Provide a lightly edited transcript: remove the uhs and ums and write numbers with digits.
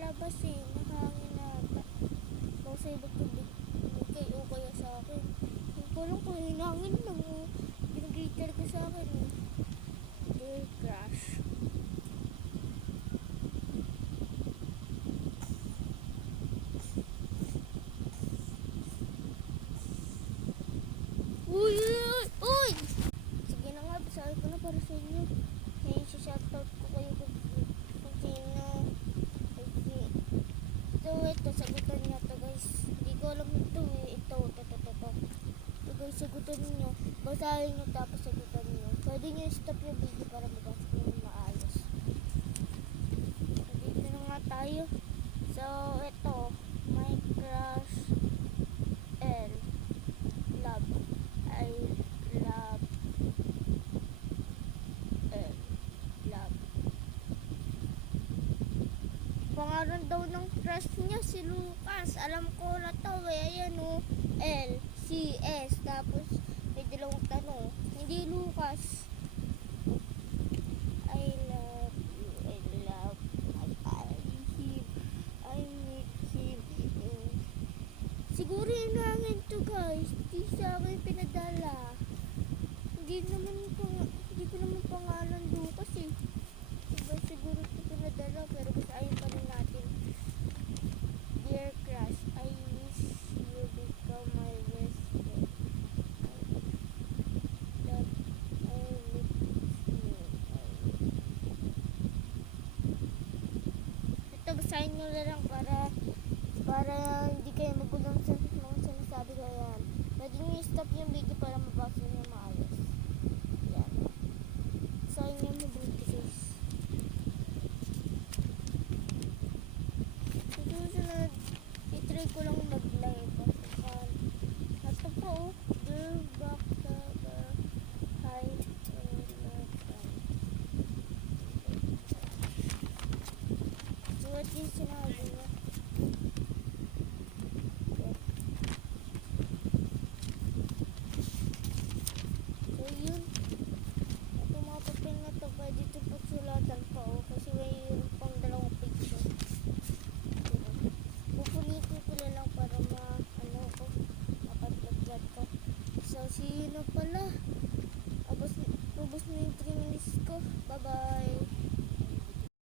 labas eh. Nakahangin na ata. Baka sa'yo magtubig o kaya sa akin. Hindi ko lang kung hinangin lang o pinag-greeter ka sa akin eh. Dear crush. Uy! Uy! Uy! Sige na nga, basahin ko na para sa inyo. Kaya shoutout ko kayo kung sino. So, ito, sagutan niya to guys. Hindi ko alam ito eh. Ito. So guys, sagutan niyo. Basahin niyo tapos sagutan niyo. Pwede niyo stop yung video para mabasa ko yung maayos. So, dito na nga tayo. So, ito. My crush L. Love. I love L. Love. Pangalan daw ng crush niya si Lucas. Alam ko na to eh. Ayan o. L, C, S. Tapos may dalawang tanong. Hindi Lucas. I love you. I love him. I need him. Siguro hinangin to guys. Di sa akin pinadala. Hindi ko naman pangalan Lucas eh. Diba siguro ito pinadala pero basahin pa rin natin. Dear crush, I wish you become my best friend. I miss you. Ito basahin nyo na lang para hindi kayo magulang sa mga sinasabi ko yan. Pwede nyo stop yung video para mabasa nyo maayos. Yan. Basahin nyo mabuti guys. Susunod, itry ko lang mag-live. Ito po, girl back the high so what is sinabi?